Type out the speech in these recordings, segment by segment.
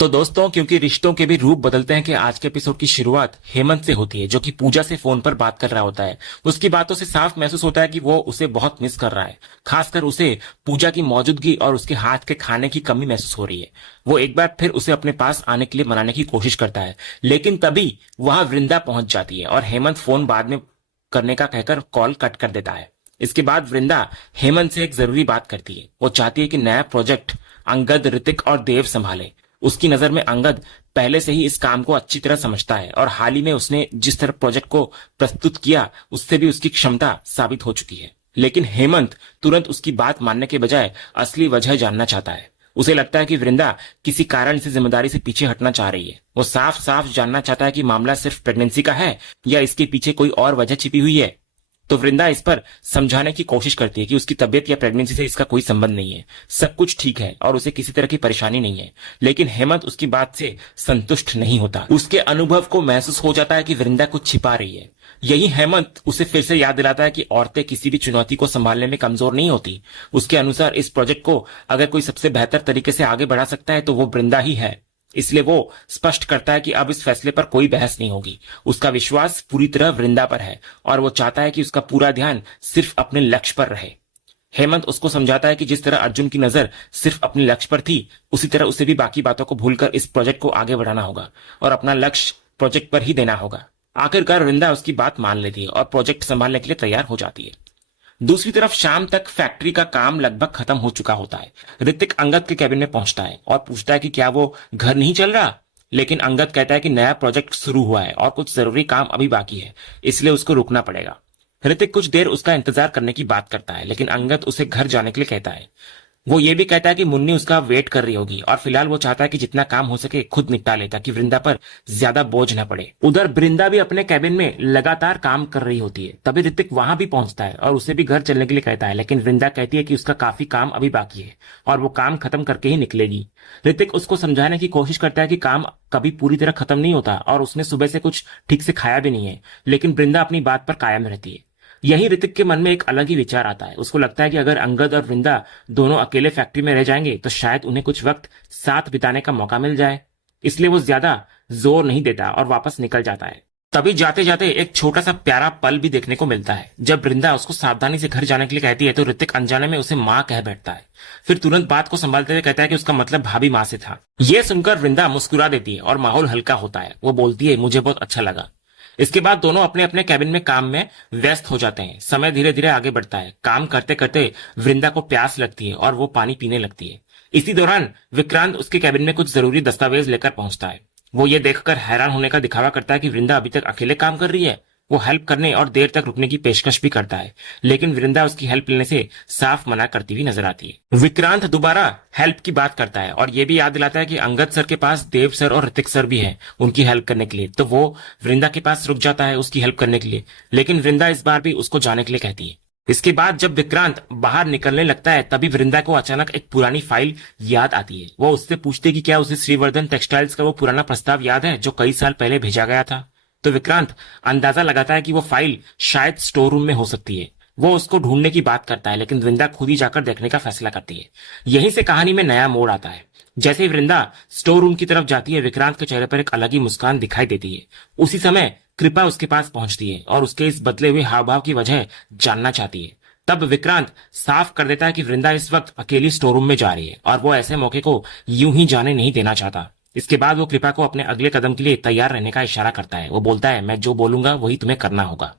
तो दोस्तों, क्योंकि रिश्तों के भी रूप बदलते हैं कि आज के एपिसोड की शुरुआत हेमंत से होती है, जो कि पूजा से फोन पर बात कर रहा होता है। उसकी बातों से साफ महसूस होता है कि वो उसे बहुत मिस कर रहा है। खासकर उसे पूजा की मौजूदगी और उसके हाथ के खाने की कमी महसूस हो रही है। वो एक बार फिर उसे अपने पास आने के लिए मनाने की कोशिश करता है, लेकिन तभी वहां वृंदा पहुंच जाती है और हेमंत फोन बाद में करने का कहकर कॉल कट कर देता है। इसके बाद वृंदा हेमंत से एक जरूरी बात करती है। वो चाहती है कि नया प्रोजेक्ट अंगद, ऋतिक और देव संभाले। उसकी नजर में अंगद पहले से ही इस काम को अच्छी तरह समझता है और हाल ही में उसने जिस तरह प्रोजेक्ट को प्रस्तुत किया उससे भी उसकी क्षमता साबित हो चुकी है। लेकिन हेमंत तुरंत उसकी बात मानने के बजाय असली वजह जानना चाहता है। उसे लगता है कि वृंदा किसी कारण से जिम्मेदारी से पीछे हटना चाह रही है। वो साफ साफ जानना चाहता है कि मामला सिर्फ प्रेगनेंसी का है या इसके पीछे कोई और वजह छिपी हुई है। तो वृंदा इस पर समझाने की कोशिश करती है कि उसकी तबीयत या प्रेगनेंसी से इसका कोई संबंध नहीं है, सब कुछ ठीक है और उसे किसी तरह की परेशानी नहीं है। लेकिन हेमंत उसकी बात से संतुष्ट नहीं होता। उसके अनुभव को महसूस हो जाता है कि वृंदा कुछ छिपा रही है। यही हेमंत उसे फिर से याद दिलाता है कि औरतें किसी भी चुनौती को संभालने में कमजोर नहीं होती। उसके अनुसार इस प्रोजेक्ट को अगर कोई सबसे बेहतर तरीके से आगे बढ़ा सकता है तो वो वृंदा ही है। इसलिए वो स्पष्ट करता है कि अब इस फैसले पर कोई बहस नहीं होगी। उसका विश्वास पूरी तरह वृंदा पर है और वो चाहता है कि उसका पूरा ध्यान सिर्फ अपने लक्ष्य पर रहे। हेमंत उसको समझाता है कि जिस तरह अर्जुन की नजर सिर्फ अपने लक्ष्य पर थी, उसी तरह उसे भी बाकी बातों को भूलकर इस प्रोजेक्ट को आगे बढ़ाना होगा और अपना लक्ष्य प्रोजेक्ट पर ही देना होगा। आखिरकार वृंदा उसकी बात मान लेती है और प्रोजेक्ट संभालने के लिए तैयार हो जाती है। दूसरी तरफ शाम तक फैक्ट्री का काम लगभग खत्म हो चुका होता है। ऋतिक अंगद के कैबिन में पहुंचता है और पूछता है कि क्या वो घर नहीं चल रहा। लेकिन अंगद कहता है कि नया प्रोजेक्ट शुरू हुआ है और कुछ जरूरी काम अभी बाकी है, इसलिए उसको रुकना पड़ेगा। ऋतिक कुछ देर उसका इंतजार करने की बात करता है, लेकिन अंगद उसे घर जाने के लिए कहता है। वो ये भी कहता है कि मुन्नी उसका वेट कर रही होगी और फिलहाल वो चाहता है कि जितना काम हो सके खुद निपटा ले, ताकि वृंदा पर ज्यादा बोझ न पड़े। उधर वृंदा भी अपने कैबिन में लगातार काम कर रही होती है। तभी ऋतिक वहां भी पहुंचता है और उसे भी घर चलने के लिए कहता है, लेकिन वृंदा कहती है कि उसका काफी काम अभी बाकी है और वो काम खत्म करके ही निकलेगी। ऋतिक उसको समझाने की कोशिश करता है कि काम कभी पूरी तरह खत्म नहीं होता और उसने सुबह से कुछ ठीक से खाया भी नहीं है, लेकिन वृंदा अपनी बात पर कायम रहती है। यही ऋतिक के मन में एक अलग ही विचार आता है। उसको लगता है कि अगर अंगद और वृंदा दोनों अकेले फैक्ट्री में रह जाएंगे तो शायद उन्हें कुछ वक्त साथ बिताने का मौका मिल जाए। इसलिए वो ज्यादा जोर नहीं देता और वापस निकल जाता है। तभी जाते जाते एक छोटा सा प्यारा पल भी देखने को मिलता है। जब वृंदा उसको सावधानी से घर जाने के लिए कहती है तो ऋतिक अनजाने में उसे माँ कह बैठता है। फिर तुरंत बात को संभालते हुए कहता है कि उसका मतलब भाभी माँ से था। यह सुनकर वृंदा मुस्कुरा देती है और माहौल हल्का होता है। वो बोलती है, मुझे बहुत अच्छा लगा। इसके बाद दोनों अपने अपने कैबिन में काम में व्यस्त हो जाते हैं। समय धीरे धीरे आगे बढ़ता है। काम करते करते वृंदा को प्यास लगती है और वो पानी पीने लगती है। इसी दौरान विक्रांत उसके कैबिन में कुछ जरूरी दस्तावेज लेकर पहुंचता है। वो ये देखकर हैरान होने का दिखावा करता है कि वृंदा अभी तक अकेले काम कर रही है। वो हेल्प करने और देर तक रुकने की पेशकश भी करता है, लेकिन वृंदा उसकी हेल्प लेने से साफ मना करती हुई नजर आती है। विक्रांत दोबारा हेल्प की बात करता है और ये भी याद दिलाता है कि अंगद सर के पास देव सर और ऋतिक सर भी हैं उनकी हेल्प करने के लिए। तो वो वृंदा के पास रुक जाता है उसकी हेल्प करने के लिए, लेकिन वृंदा इस बार भी उसको जाने के लिए कहती है। इसके बाद जब विक्रांत बाहर निकलने लगता है तभी वृंदा को अचानक एक पुरानी फाइल याद आती है। वो उससे पूछती है कि क्या उसे श्रीवर्धन टेक्सटाइल्स का वो पुराना प्रस्ताव याद है जो कई साल पहले भेजा गया था। तो विक्रांत अंदाजा लगाता है कि वो फाइल शायद स्टोर रूम में हो सकती है। वो उसको ढूंढने की बात करता है, लेकिन वृंदा खुद ही जाकर देखने का फैसला करती है। यहीं से कहानी में नया मोड़ आता है। जैसे ही वृंदा स्टोर रूम की तरफ जाती है, विक्रांत के चेहरे पर एक अलग ही मुस्कान दिखाई देती है। उसी समय कृपा उसके पास पहुंचती है और उसके इस बदले हुए हाव भाव की वजह जानना चाहती है। तब विक्रांत साफ कर देता है कि वृंदा इस वक्त अकेली स्टोर रूम में जा रही है और वो ऐसे मौके को यूं ही जाने नहीं देना चाहता। इसके बाद वो कृपा को अपने अगले कदम के लिए तैयार रहने का इशारा करता है। वो बोलता है, मैं जो बोलूंगा वही तुम्हें करना होगा।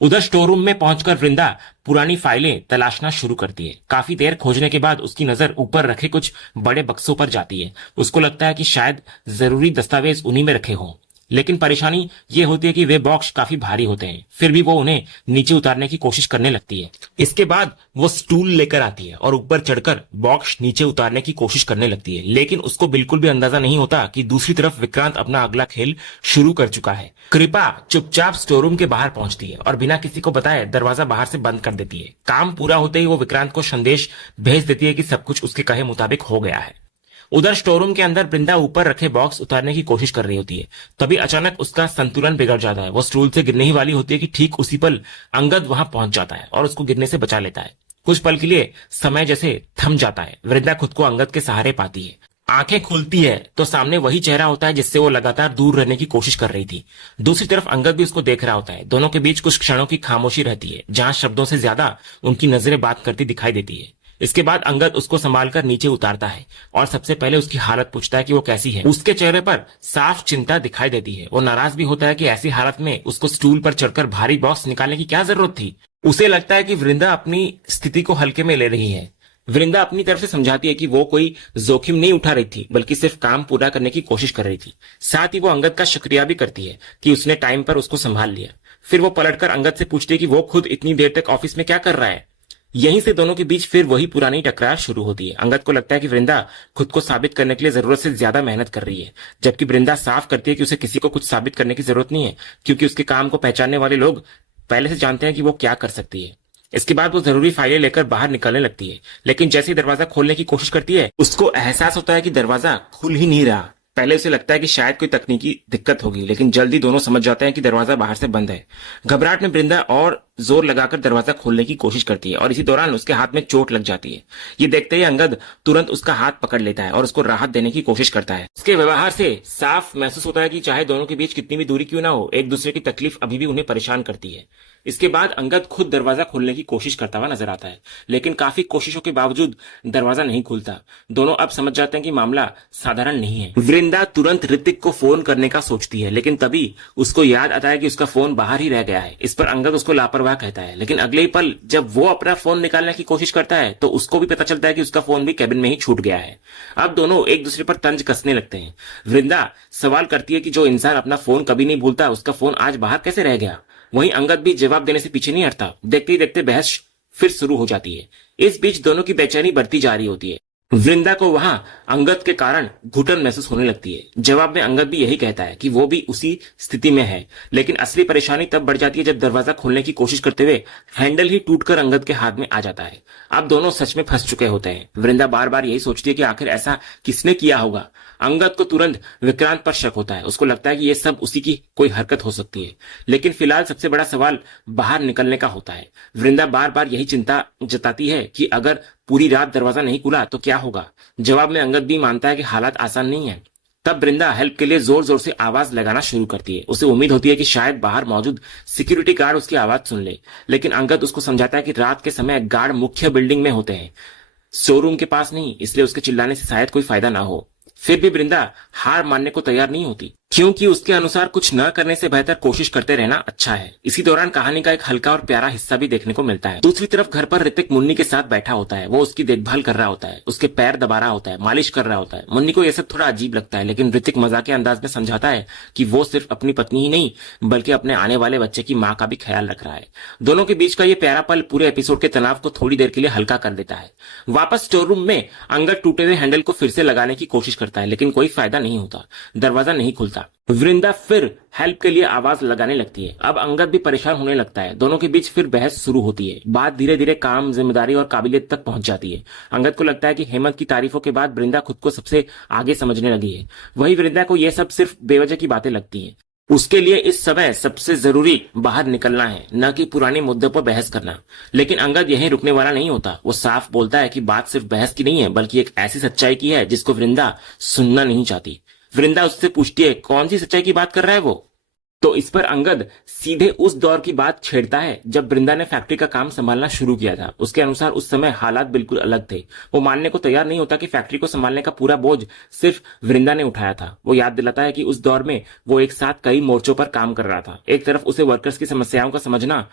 उधर स्टोर रूम में पहुंचकर वृंदा पुरानी फाइलें तलाशना शुरू करती है। काफी देर खोजने के बाद उसकी नजर ऊपर रखे कुछ बड़े बक्सों पर जाती है। उसको लगता है कि शायद जरूरी दस्तावेज उन्हीं में रखे हों, लेकिन परेशानी ये होती है कि वे बॉक्स काफी भारी होते हैं। फिर भी वो उन्हें नीचे उतारने की कोशिश करने लगती है। इसके बाद वो स्टूल लेकर आती है और ऊपर चढ़कर बॉक्स नीचे उतारने की कोशिश करने लगती है, लेकिन उसको बिल्कुल भी अंदाजा नहीं होता कि दूसरी तरफ विक्रांत अपना अगला खेल शुरू कर चुका है। कृपा चुपचाप स्टोर रूम के बाहर पहुंचती है और बिना किसी को बताए दरवाजा बाहर से बंद कर देती है। काम पूरा होते ही वो विक्रांत को संदेश भेज देती है कि सब कुछ उसके कहे मुताबिक हो गया है। उधर स्टोर रूम के अंदर वृंदा ऊपर रखे बॉक्स उतारने की कोशिश कर रही होती है। तभी अचानक उसका संतुलन बिगड़ जाता है। वो स्टूल से गिरने ही वाली होती है कि ठीक उसी पल अंगद वहां पहुंच जाता है और उसको गिरने से बचा लेता है। कुछ पल के लिए समय जैसे थम जाता है। वृंदा खुद को अंगद के सहारे पाती है। आंखें खुलती है तो सामने वही चेहरा होता है जिससे वो लगातार दूर रहने की कोशिश कर रही थी। दूसरी तरफ अंगद भी उसको देख रहा होता है। दोनों के बीच कुछ क्षणों की खामोशी रहती है जहां शब्दों से ज्यादा उनकी नजरें बात करती दिखाई देती है। इसके बाद अंगद उसको संभालकर नीचे उतारता है और सबसे पहले उसकी हालत पूछता है कि वो कैसी है। उसके चेहरे पर साफ चिंता दिखाई देती है। वो नाराज भी होता है कि ऐसी हालत में उसको स्टूल पर चढ़कर भारी बॉक्स निकालने की क्या जरूरत थी। उसे लगता है कि वृंदा अपनी स्थिति को हल्के में ले रही है। वृंदा अपनी तरफ से समझाती है कि वो कोई जोखिम नहीं उठा रही थी बल्कि सिर्फ काम पूरा करने की कोशिश कर रही थी। साथ ही वो अंगद का शुक्रिया भी करती है कि उसने टाइम पर उसको संभाल लिया। फिर वो पलटकर अंगद से पूछती है कि वो खुद इतनी देर तक ऑफिस में क्या कर रहा है। यहीं से दोनों के बीच फिर वही पुरानी टकरार शुरू होती है। अंगद को लगता है कि वृंदा खुद को साबित करने के लिए जरूरत से ज्यादा मेहनत कर रही है, जबकि वृंदा साफ करती है कि उसे किसी को कुछ साबित करने की जरूरत नहीं है, क्योंकि उसके काम को पहचानने वाले लोग पहले से जानते हैं कि वो क्या कर सकती है। इसके बाद वो जरूरी फाइलें लेकर बाहर निकलने लगती है, लेकिन जैसे ही दरवाजा खोलने की कोशिश करती है उसको एहसास होता है कि दरवाजा खुल ही नहीं रहा। पहले उसे लगता है कि शायद कोई तकनीकी दिक्कत होगी, लेकिन जल्दी दोनों समझ जाते हैं कि दरवाजा बाहर से बंद है। घबराहट में वृंदा और जोर लगाकर दरवाजा खोलने की कोशिश करती है और इसी दौरान उसके हाथ में चोट लग जाती है। ये देखते ही अंगद तुरंत उसका हाथ पकड़ लेता है और उसको राहत देने की कोशिश करता है। उसके व्यवहार से साफ महसूस होता है कि चाहे दोनों के बीच कितनी भी दूरी क्यों ना हो, एक दूसरे की तकलीफ अभी भी उन्हें परेशान करती है। इसके बाद अंगद खुद दरवाजा खोलने की कोशिश करता हुआ नजर आता है, लेकिन काफी कोशिशों के बावजूद दरवाजा नहीं खुलता। दोनों अब समझ जाते हैं कि मामला साधारण नहीं है। वृंदा तुरंत ऋतिक को फोन करने का सोचती है, लेकिन तभी उसको याद आता है कि उसका फोन बाहर ही रह गया है। इस पर अंगद उसको लापरवाह कहता है, लेकिन अगले ही पल जब वो अपना फोन निकालने की कोशिश करता है तो उसको भी पता चलता है कि उसका फोन भी कैबिन में ही छूट गया है। अब दोनों एक दूसरे पर तंज कसने लगते हैं। वृंदा सवाल करती है कि जो इंसान अपना फोन कभी नहीं भूलता उसका फोन आज बाहर कैसे रह गया। वहीं अंगद भी जवाब देने से पीछे नहीं हटता। देखते ही देखते बहस फिर शुरू हो जाती है। इस बीच दोनों की बेचैनी बढ़ती जा रही होती है। वृंदा को वहां अंगद के कारण घुटन महसूस होने लगती है। जवाब में अंगद भी यही कहता है कि वो भी उसी स्थिति में है, लेकिन असली परेशानी तब बढ़ जाती है जब दरवाजा खोलने की कोशिश करते हुए हैंडल ही टूटकर अंगद के हाथ में आ जाता है। अब दोनों सच में फंस चुके होते हैं। वृंदा बार बार यही सोचती है कि आखिर ऐसा किसने किया होगा। अंगद को तुरंत विक्रांत पर शक होता है। उसको लगता है कि ये सब उसी की कोई हरकत हो सकती है, लेकिन फिलहाल सबसे बड़ा सवाल बाहर निकलने का होता है। वृंदा बार बार यही चिंता जताती है कि अगर पूरी रात दरवाजा नहीं खुला तो क्या होगा। जवाब में अंगद भी मानता है कि हालात आसान नहीं है। तब वृंदा हेल्प के लिए जोर जोर से आवाज लगाना शुरू करती है। उसे उम्मीद होती है कि शायद बाहर मौजूद सिक्योरिटी गार्ड उसकी आवाज सुन ले, लेकिन अंगद उसको समझाता है कि रात के समय गार्ड मुख्य बिल्डिंग में होते हैं, शोरूम के पास नहीं, इसलिए उसके चिल्लाने से शायद कोई फायदा ना हो। फिर भी वृंदा हार मानने को तैयार नहीं होती, क्योंकि उसके अनुसार कुछ न करने से बेहतर कोशिश करते रहना अच्छा है। इसी दौरान कहानी का एक हल्का और प्यारा हिस्सा भी देखने को मिलता है। दूसरी तरफ घर पर ऋतिक मुन्नी के साथ बैठा होता है। वो उसकी देखभाल कर रहा होता है, उसके पैर दबा रहा होता है, मालिश कर रहा होता है। मुन्नी को यह सब थोड़ा अजीब लगता है, लेकिन ऋतिक मजाक अंदाज में समझाता है कि वो सिर्फ अपनी पत्नी ही नहीं बल्कि अपने आने वाले बच्चे की माँ का भी ख्याल रख रहा है। दोनों के बीच का ये प्यारा पल पूरे एपिसोड के तनाव को थोड़ी देर के लिए हल्का कर देता है। वापस स्टोर रूम में अंगद टूटे हुए हैंडल को फिर से लगाने की कोशिश करता है, लेकिन कोई फायदा नहीं होता। दरवाजा नहीं खुलता। वृंदा फिर हेल्प के लिए आवाज लगाने लगती है। अब अंगद भी परेशान होने लगता है। दोनों के बीच फिर बहस शुरू होती है। बात धीरे धीरे काम, जिम्मेदारी और काबिलियत तक पहुंच जाती है। अंगद को लगता है कि हेमंत की तारीफों के बाद वृंदा खुद को सबसे आगे समझने लगी है। वही वृंदा को यह सब सिर्फ बेवजह की बातें लगती हैं। उसके लिए इस समय सबसे जरूरी बाहर निकलना है, न कि पुराने मुद्दों पर बहस करना। लेकिन अंगद यहीं रुकने वाला नहीं होता। वो साफ बोलता है कि बात सिर्फ बहस की नहीं है बल्कि एक ऐसी सच्चाई की है जिसको वृंदा सुनना नहीं चाहती। वृंदा उससे पूछती है कौन सी सच्चाई की बात कर रहा है वो। तो इस पर अंगद सीधे उस दौर की बात छेड़ता है जब वृंदा ने फैक्ट्री का काम संभालना शुरू किया था। उसके अनुसार उस समय हालात बिल्कुल अलग थे। वो मानने को तैयार नहीं होता कि फैक्ट्री को संभालने का पूरा बोझ सिर्फ वृंदा ने उठाया था। वो याद दिलाता है कि उस दौर में वो एक साथ कई मोर्चों पर काम कर रहा था। एक तरफ उसे वर्कर्स की समस्याओं का समझना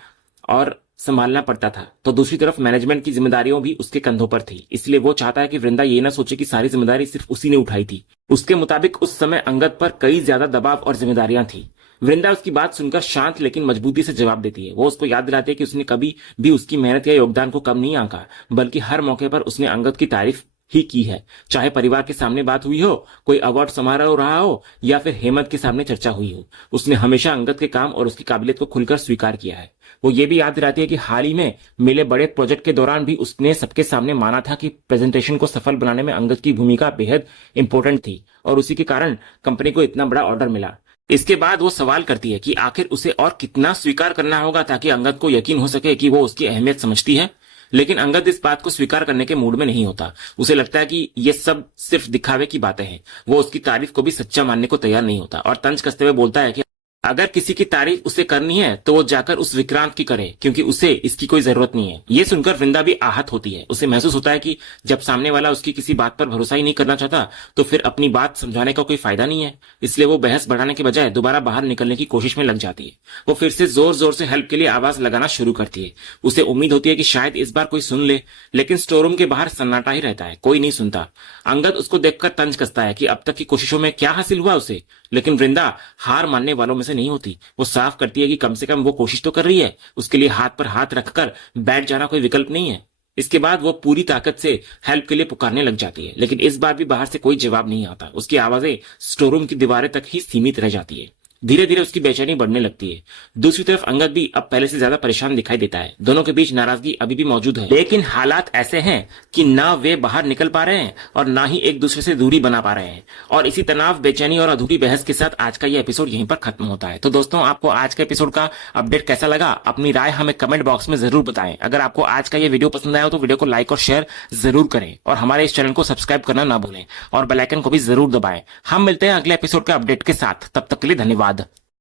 और संभालना पड़ता था, तो दूसरी तरफ मैनेजमेंट की जिम्मेदारियों भी उसके कंधों पर थी। इसलिए वो चाहता है कि वृंदा ये ना सोचे कि सारी जिम्मेदारी सिर्फ उसी ने उठाई थी। उसके मुताबिक उस समय अंगद पर कई ज्यादा दबाव और जिम्मेदारियां थी। वृंदा उसकी बात सुनकर शांत लेकिन मजबूती से जवाब देती है। वो उसको याद दिलाती है कि उसने कभी भी उसकी मेहनत या योगदान को कम नहीं आंका, बल्कि हर मौके पर उसने अंगद की तारीफ ही की है। चाहे परिवार के सामने बात हुई हो, कोई अवार्ड समारोह रहा हो या फिर हेमंत के सामने चर्चा हुई हो, उसने हमेशा अंगद के काम और उसकी काबिलियत को खुलकर स्वीकार किया है। वो ये भी याद दिलाती है कि हाल ही में मिले बड़े प्रोजेक्ट के दौरान भी उसने सबके सामने माना था कि प्रेजेंटेशन को सफल बनाने में अंगद की भूमिका बेहद इंपॉर्टेंट थी और उसी के कारण कंपनी को इतना बड़ा ऑर्डर मिला। इसके बाद वो सवाल करती है कि आखिर उसे और कितना स्वीकार करना होगा ताकि अंगद को यकीन हो सके कि वो उसकी अहमियत समझती है। लेकिन अंगद इस बात को स्वीकार करने के मूड में नहीं होता। उसे लगता है कि ये सब सिर्फ दिखावे की बातें हैं। वो उसकी तारीफ को भी सच्चा मानने को तैयार नहीं होता और तंज कसते हुए बोलता है कि अगर किसी की तारीफ उसे करनी है तो वो जाकर उस विक्रांत की करे, क्योंकि उसे इसकी कोई जरूरत नहीं है। ये सुनकर वृंदा भी आहत होती है। उसे महसूस होता है कि जब सामने वाला उसकी किसी बात पर भरोसा ही नहीं करना चाहता तो फिर अपनी बात समझाने का कोई फायदा नहीं है। इसलिए वो बहस बढ़ाने के बजाय दोबारा बाहर निकलने की कोशिश में लग जाती है। वो फिर से जोर जोर से हेल्प के लिए आवाज लगाना शुरू करती है। उसे उम्मीद होती है कि शायद इस बार कोई सुन ले, लेकिन स्टोर रूम के बाहर सन्नाटा ही रहता है, कोई नहीं सुनता। अंगद उसको देखकर तंज कसता है कि अब तक की कोशिशों में क्या हासिल हुआ उसे। लेकिन वृंदा हार मानने वालों में से नहीं होती। वो साफ करती है कि कम से कम वो कोशिश तो कर रही है, उसके लिए हाथ पर हाथ रखकर बैठ जाना कोई विकल्प नहीं है। इसके बाद वो पूरी ताकत से हेल्प के लिए पुकारने लग जाती है, लेकिन इस बार भी बाहर से कोई जवाब नहीं आता। उसकी आवाजें स्टोर रूम की दीवारें तक ही सीमित रह जाती है। धीरे धीरे उसकी बेचैनी बढ़ने लगती है। दूसरी तरफ अंगद भी अब पहले से ज्यादा परेशान दिखाई देता है। दोनों के बीच नाराजगी अभी भी मौजूद है, लेकिन हालात ऐसे हैं कि ना वे बाहर निकल पा रहे हैं और ना ही एक दूसरे से दूरी बना पा रहे हैं। और इसी तनाव, बेचैनी और अधूरी बहस के साथ आज का ये एपिसोड यहीं पर खत्म होता है। तो दोस्तों, आपको आज के एपिसोड का अपडेट कैसा लगा? अपनी राय हमें कमेंट बॉक्स में जरूर बताएं। अगर आपको आज का ये वीडियो पसंद आया हो तो वीडियो को लाइक और शेयर जरूर करें और हमारे इस चैनल को सब्सक्राइब करना ना भूलें और बेल आइकन को भी जरूर दबाएं। हम मिलते हैं अगले एपिसोड के अपडेट के साथ। तब तक के लिए धन्यवाद।